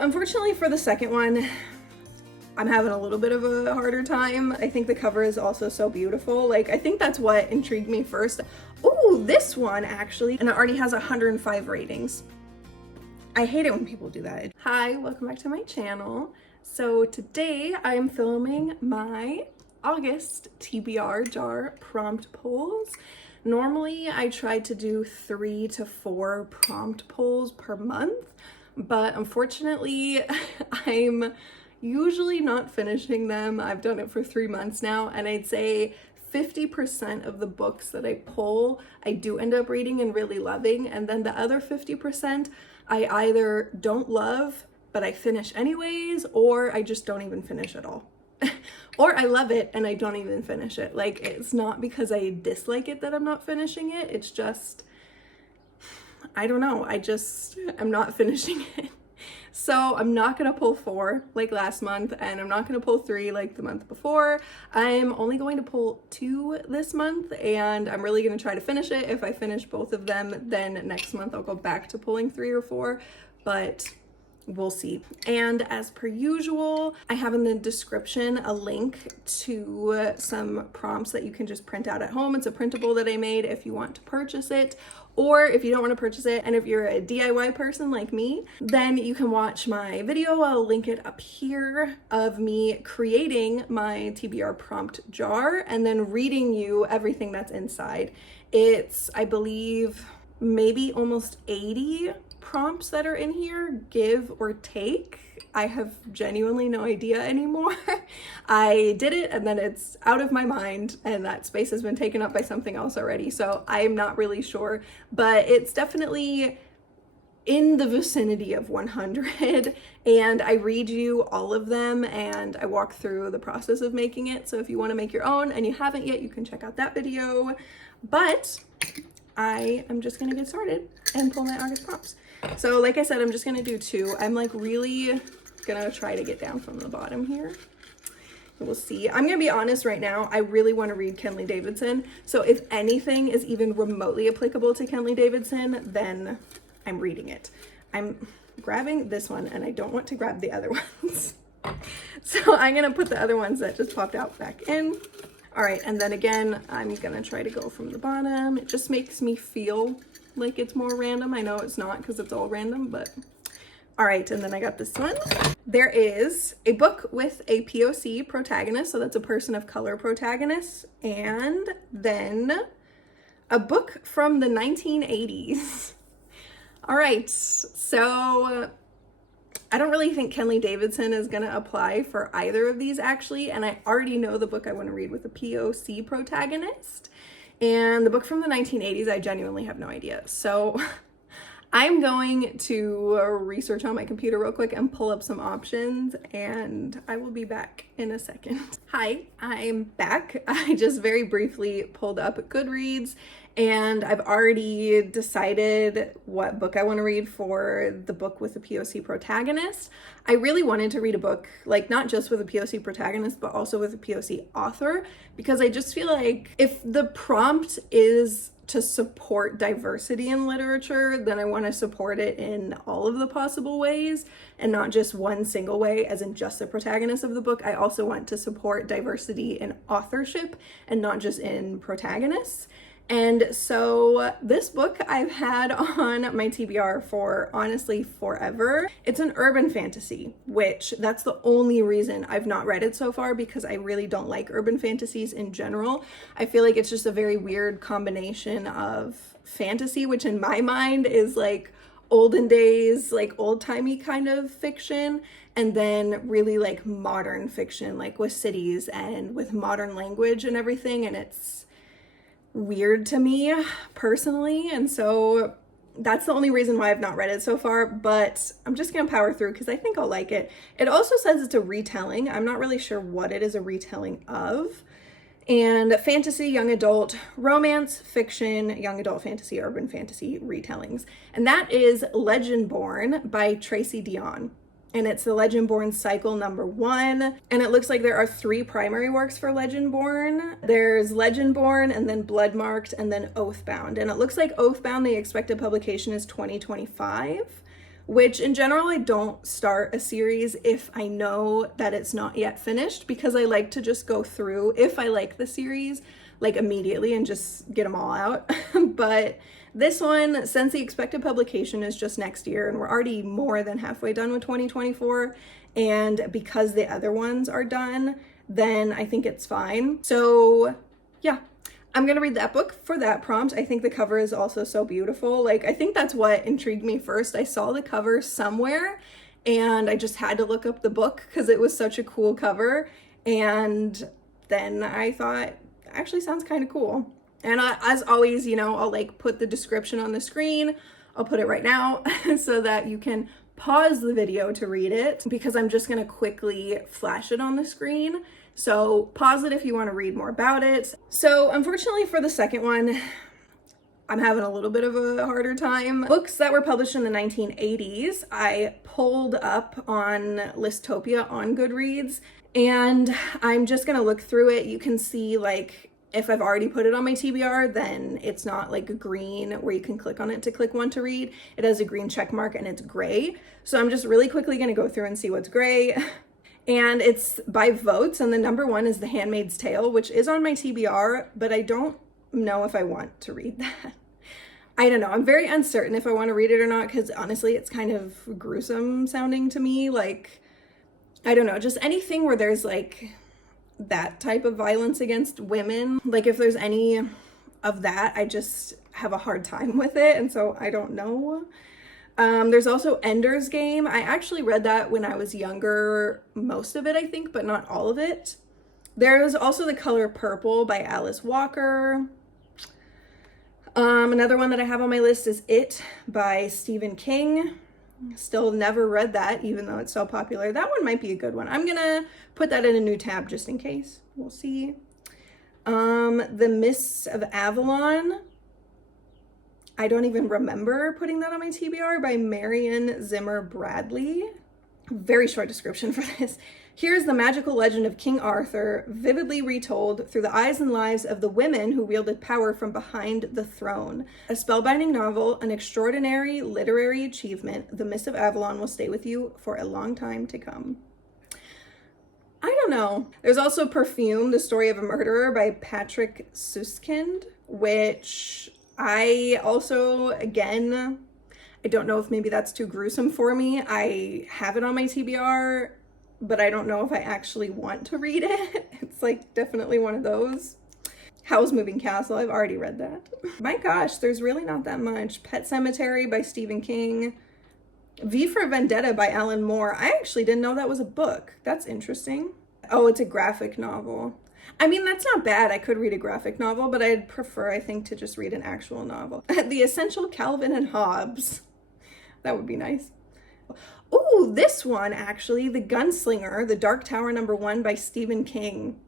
Unfortunately for the second one, I'm having a little bit of a harder time. I think the cover is also so beautiful. Like, I think that's what intrigued me first. Oh, this one actually, and it already has 105 ratings. I hate it when people do that. Hi, welcome back to my channel. So today I am filming my August TBR jar prompt polls. Normally I try to do 3 to 4 prompt polls per month, but unfortunately I'm usually not finishing them. I've done it for 3 months now, and I'd say 50% of the books that I pull, I do end up reading and really loving, and then the other 50%, I either don't love, but I finish anyways, or I just don't even finish at all. Or I love it and I don't even finish it. Like, it's not because I dislike it that I'm not finishing it, it's just, I don't know, I'm not finishing it. So I'm not gonna pull 4 like last month, and I'm not gonna pull 3 like the month before. I'm only going to pull 2 this month, and I'm really gonna try to finish it. If I finish both of them, then next month I'll go back to pulling 3 or 4, but we'll see. And as per usual, I have in the description a link to some prompts that you can just print out at home. It's a printable that I made if you want to purchase it, or if you don't want to purchase it, and if you're a DIY person like me, then you can watch my video. I'll link it up here of me creating my TBR prompt jar and then reading you everything that's inside. It's, I believe, maybe almost 80 prompts that are in here, give or take. I have genuinely no idea anymore. I did it and then it's out of my mind, and that space has been taken up by something else already, so I'm not really sure, but it's definitely in the vicinity of 100, and I read you all of them and I walk through the process of making it. So if you want to make your own and you haven't yet, you can check out that video. But I am just gonna get started and pull my August prompts. So like I said, I'm just gonna do 2. I'm like really gonna try to get down from the bottom here. We'll see. I'm gonna be honest right now, I really want to read Kenley Davidson. So if anything is even remotely applicable to Kenley Davidson, then I'm reading it. I'm grabbing this one and I don't want to grab the other ones. So I'm gonna put the other ones that just popped out back in. All right, and then again, I'm gonna try to go from the bottom. It just makes me feel like it's more random. I know it's not because it's all random, but all right. And then I got this one. There is a book with a POC protagonist, so that's a person of color protagonist, and then a book from the 1980s. All right, so I don't really think Kenley Davidson is gonna apply for either of these actually, and I already know the book I want to read with a POC protagonist. And the book from the 1980s, I genuinely have no idea. So I'm going to research on my computer real quick and pull up some options, and I will be back in a second. Hi, I'm back. I just very briefly pulled up Goodreads, and I've already decided what book I want to read for the book with the POC protagonist. I really wanted to read a book, like not just with a POC protagonist, but also with a POC author, because I just feel like if the prompt is to support diversity in literature, then I want to support it in all of the possible ways and not just one single way, as in just the protagonist of the book. I also want to support diversity in authorship and not just in protagonists. And so this book I've had on my TBR for honestly forever. It's an urban fantasy, which that's the only reason I've not read it so far, because I really don't like urban fantasies in general. I feel like it's just a very weird combination of fantasy, which in my mind is like olden days, like old-timey kind of fiction, and then really like modern fiction, like with cities and with modern language and everything, and it's weird to me personally, and so that's the only reason why I've not read it so far, but I'm just gonna power through because I think I'll like it. It also says it's a retelling. I'm not really sure what it is a retelling of. And fantasy, young adult, romance, fiction, young adult fantasy, urban fantasy retellings. And that is Legendborn by Tracy Deonn. And it's the Legendborn cycle #1. And it looks like there are 3 primary works for Legendborn. There's Legendborn, and then Bloodmarked, and then Oathbound. And it looks like Oathbound, the expected publication is 2025, which in general, I don't start a series if I know that it's not yet finished, because I like to just go through, if I like the series, like immediately and just get them all out. But this one, since the expected publication is just next year and we're already more than halfway done with 2024, and because the other ones are done, then I think it's fine. So yeah, I'm gonna read that book for that prompt. I think the cover is also so beautiful. Like, I think that's what intrigued me first. I saw the cover somewhere and I just had to look up the book because it was such a cool cover. And then I thought, actually sounds kind of cool. And as always, you know, I'll like put the description on the screen. I'll put it right now so that you can pause the video to read it, because I'm just gonna quickly flash it on the screen. So pause it if you want to read more about it. So unfortunately for the second one, I'm having a little bit of a harder time. Books that were published in the 1980s, I pulled up on Listopia on Goodreads, and I'm just gonna look through it. You can see, like, if I've already put it on my TBR, then it's not like a green where you can click on it to click one to read. It has a green check mark and it's gray. So I'm just really quickly gonna go through and see what's gray. And it's by votes, and the number one is The Handmaid's Tale, which is on my TBR, but I don't know if I want to read that. I don't know. I'm very uncertain if I want to read it or not, because honestly, it's kind of gruesome sounding to me. Like, I don't know, just anything where there's like that type of violence against women. Like, if there's any of that, I just have a hard time with it, and so I don't know. There's also Ender's Game. I actually read that when I was younger, most of it, I think, but not all of it. There's also The Color Purple by Alice Walker. Another one that I have on my list is It by Stephen King. Still never read that, even though it's so popular. That one might be a good one. I'm gonna put that in a new tab just in case. We'll see. The Mists of Avalon. I don't even remember putting that on my TBR, by Marion Zimmer Bradley. Very short description for this. Here's the magical legend of King Arthur, vividly retold through the eyes and lives of the women who wielded power from behind the throne. A spellbinding novel, an extraordinary literary achievement. The Mists of Avalon will stay with you for a long time to come. I don't know. There's also Perfume, the Story of a Murderer by Patrick Suskind, which I also, again, I don't know if maybe that's too gruesome for me. I have it on my TBR, but I don't know if I actually want to read it. It's like definitely one of those. Howl's Moving Castle, I've already read that. My gosh, there's really not that much. Pet Sematary by Stephen King. V for Vendetta by Alan Moore. I actually didn't know that was a book. That's interesting. Oh, it's a graphic novel. I mean, that's not bad. I could read a graphic novel, but I'd prefer, I think, to just read an actual novel. The Essential Calvin and Hobbes. That would be nice. Ooh, this one, actually, The Gunslinger, The Dark Tower #1 by Stephen King.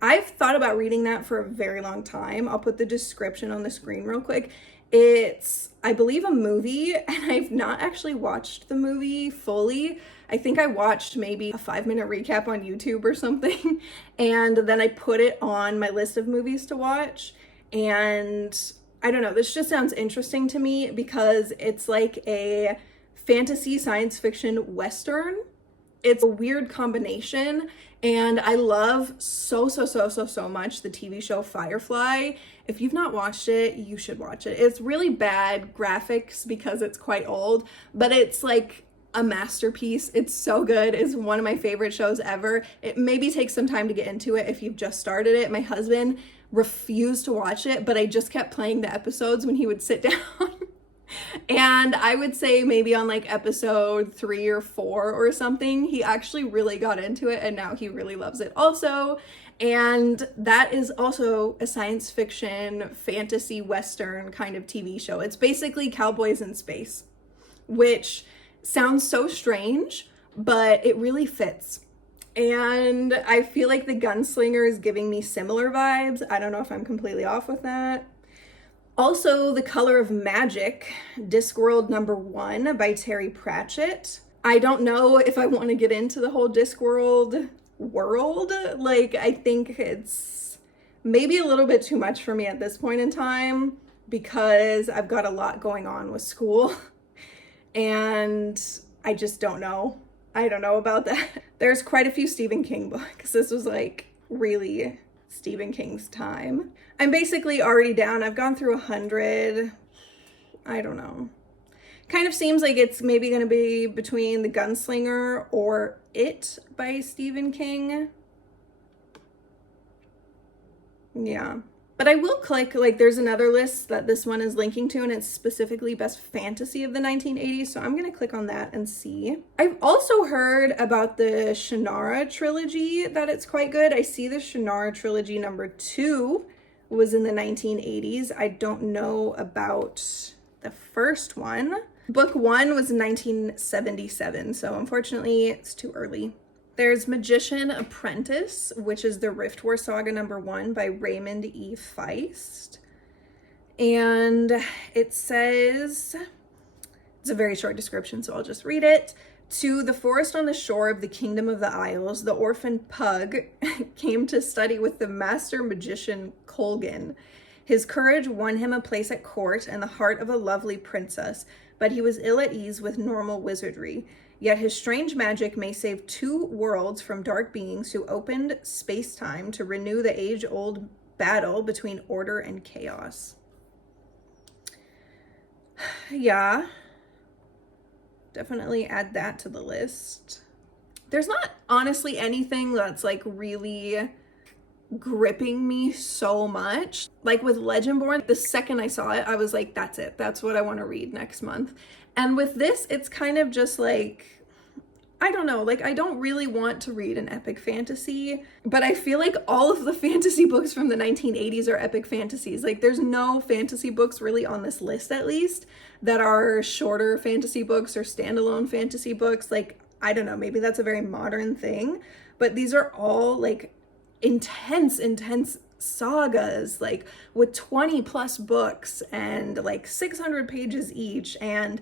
I've thought about reading that for a very long time. I'll put the description on the screen real quick. It's, I believe, a movie, and I've not actually watched the movie fully. I think I watched maybe a 5-minute recap on YouTube or something, and then I put it on my list of movies to watch. And I don't know, this just sounds interesting to me because it's like a fantasy science fiction Western. It's a weird combination, and I love so much the TV show Firefly. If you've not watched it, you should watch it. It's really bad graphics because it's quite old, but it's like a masterpiece. It's so good. It's one of my favorite shows ever. It maybe takes some time to get into it if you've just started it. My husband refused to watch it, but I just kept playing the episodes when he would sit down. And I would say maybe on like episode 3 or 4 or something, he actually really got into it, and now he really loves it also. And that is also a science fiction, fantasy, Western kind of TV show. It's basically cowboys in space, which sounds so strange, but it really fits. And I feel like The Gunslinger is giving me similar vibes. I don't know if I'm completely off with that. Also, The Color of Magic, Discworld #1 by Terry Pratchett. I don't know if I want to get into the whole Discworld world. Like, I think it's maybe a little bit too much for me at this point in time because I've got a lot going on with school. and I just don't know. I don't know about that. There's quite a few Stephen King books. This was like really Stephen King's time. I'm basically already down. I've gone through 100. I don't know. Kind of seems like it's maybe going to be between The Gunslinger or It by Stephen King. Yeah. But I will click, like, there's another list that this one is linking to, and it's specifically best fantasy of the 1980s. So I'm going to click on that and see. I've also heard about the Shannara trilogy, that it's quite good. I see the Shannara trilogy number 2 was in the 1980s. I don't know about the first one. Book 1 was 1977, so unfortunately it's too early. There's Magician Apprentice, which is the Rift War Saga number 1 by Raymond E. Feist. And it says, it's a very short description, so I'll just read it. To the forest on the shore of the Kingdom of the Isles, the orphan Pug came to study with the master magician Colgan. His courage won him a place at court and the heart of a lovely princess, but he was ill at ease with normal wizardry. Yet his strange magic may save 2 worlds from dark beings who opened space-time to renew the age-old battle between order and chaos. Yeah. Definitely add that to the list. There's not honestly anything that's like really gripping me so much. Like with Legendborn, the second I saw it, I was like, that's it. That's what I want to read next month. And with this, it's kind of just like, I don't know, like I don't really want to read an epic fantasy, but I feel like all of the fantasy books from the 1980s are epic fantasies. Like there's no fantasy books really on this list, at least, that are shorter fantasy books or standalone fantasy books. Like, I don't know, maybe that's a very modern thing, but these are all like intense sagas, like with 20 plus books and like 600 pages each, and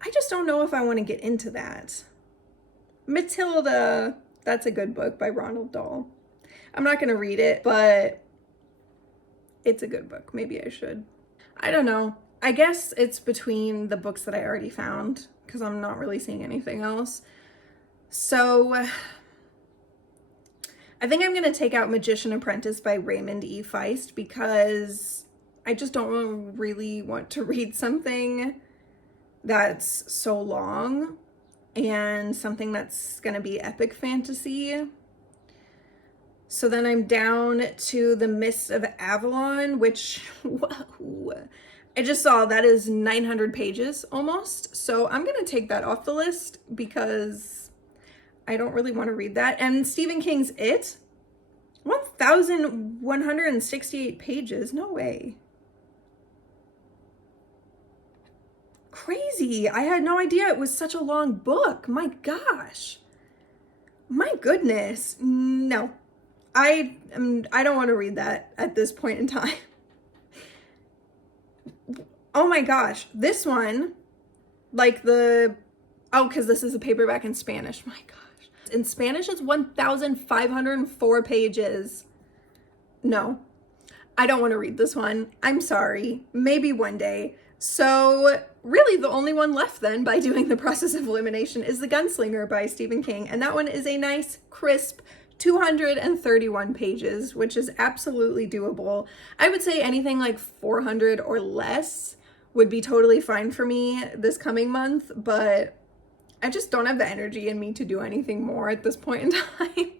I just don't know if I want to get into that. Matilda, that's a good book by Ronald Dahl. I'm not going to read it, but it's a good book. Maybe I should. I don't know. I guess it's between the books that I already found, because I'm not really seeing anything else. So I think I'm going to take out Magician Apprentice by Raymond E. Feist, because I just don't really want to read something that's so long and something that's going to be epic fantasy. So then I'm down to The Mists of Avalon, which, whoa, I just saw that is 900 pages almost. So I'm going to take that off the list because I don't really want to read that. And Stephen King's It, 1,168 pages. No way. Crazy. I had no idea it was such a long book. My gosh. My goodness. No. I don't want to read that at this point in time. Oh my gosh. This one, like because this is a paperback in Spanish. My gosh. In Spanish, it's 1,504 pages. No, I don't want to read this one. I'm sorry. Maybe one day. So really the only one left then by doing the process of elimination is The Gunslinger by Stephen King. And that one is a nice, crisp 231 pages, which is absolutely doable. I would say anything like 400 or less would be totally fine for me this coming month, but I just don't have the energy in me to do anything more at this point in time.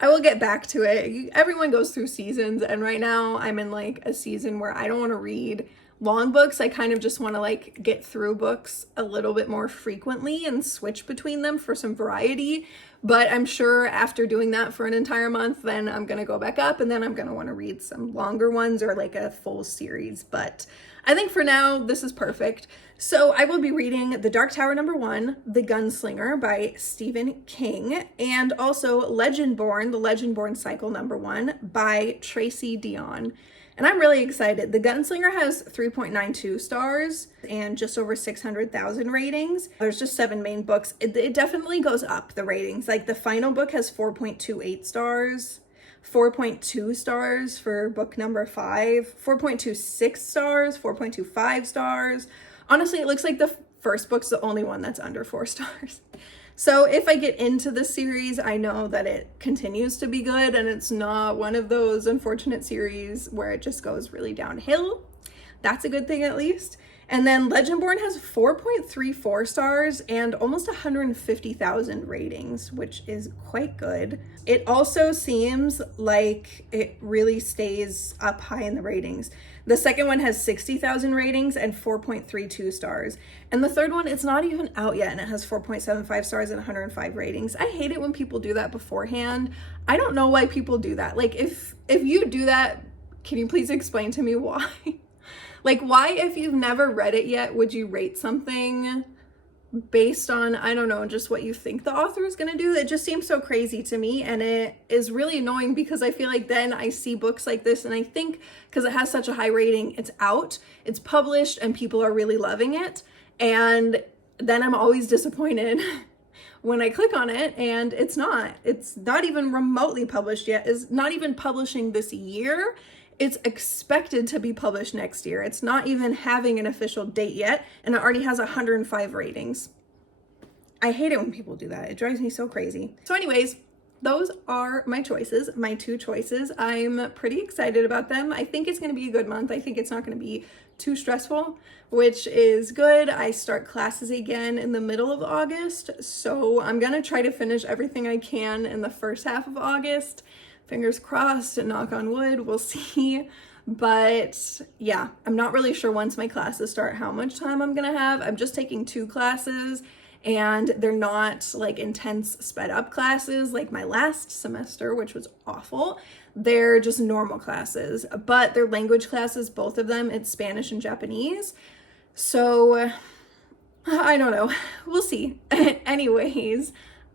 I will get back to it. Everyone goes through seasons, and right now I'm in like a season where I don't want to read long books. I kind of just want to like get through books a little bit more frequently and switch between them for some variety. But I'm sure after doing that for an entire month, then I'm going to go back up and then I'm going to want to read some longer ones or like a full series. But I think for now, this is perfect. So I will be reading The Dark Tower #1, The Gunslinger by Stephen King, and also Legendborn, the Legendborn Cycle #1 by Tracy Deonn. And I'm really excited. The Gunslinger has 3.92 stars and just over 600,000 ratings. There's just 7 main books. It definitely goes up, the ratings. Like the final book has 4.28 stars, 4.2 stars for book number 5, 4.26 stars, 4.25 stars. Honestly, it looks like the first book's the only one that's under 4 stars. So if I get into the series, I know that it continues to be good and it's not one of those unfortunate series where it just goes really downhill. That's a good thing at least. And then Legendborn has 4.34 stars and almost 150,000 ratings, which is quite good. It also seems like it really stays up high in the ratings. The second one has 60,000 ratings and 4.32 stars. And the third one, it's not even out yet and it has 4.75 stars and 105 ratings. I hate it when people do that beforehand. I don't know why people do that. Like if you do that, can you please explain to me why? Like, why, if you've never read it yet, would you rate something based on, I don't know, just what you think the author is gonna do? It just seems so crazy to me, and it is really annoying because I feel like then I see books like this and I think because it has such a high rating, it's out, it's published, and people are really loving it, and then I'm always disappointed when I click on it and it's not even remotely published yet. It's not even publishing this year. It's expected to be published next year. It's not even having an official date yet, and it already has 105 ratings. I hate it when people do that. It drives me so crazy. So anyways, those are my choices, my 2 choices. I'm pretty excited about them. I think it's gonna be a good month. I think it's not gonna be too stressful, which is good. I start classes again in the middle of August, so I'm gonna try to finish everything I can in the first half of August. Fingers crossed and knock on wood, we'll see. But yeah, I'm not really sure once my classes start how much time I'm gonna have. I'm just taking 2 classes and they're not like intense sped up classes like my last semester, which was awful. They're just normal classes, but they're language classes, both of them. It's Spanish and Japanese. So I don't know, we'll see. Anyways,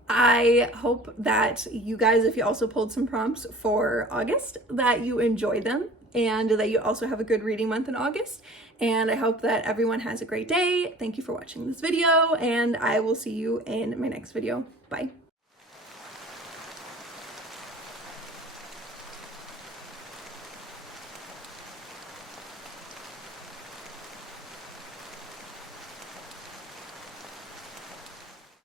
I hope that you guys, if you also pulled some prompts for August, that you enjoyed them and that you also have a good reading month in August. And I hope that everyone has a great day. Thank you for watching this video, and I will see you in my next video. Bye.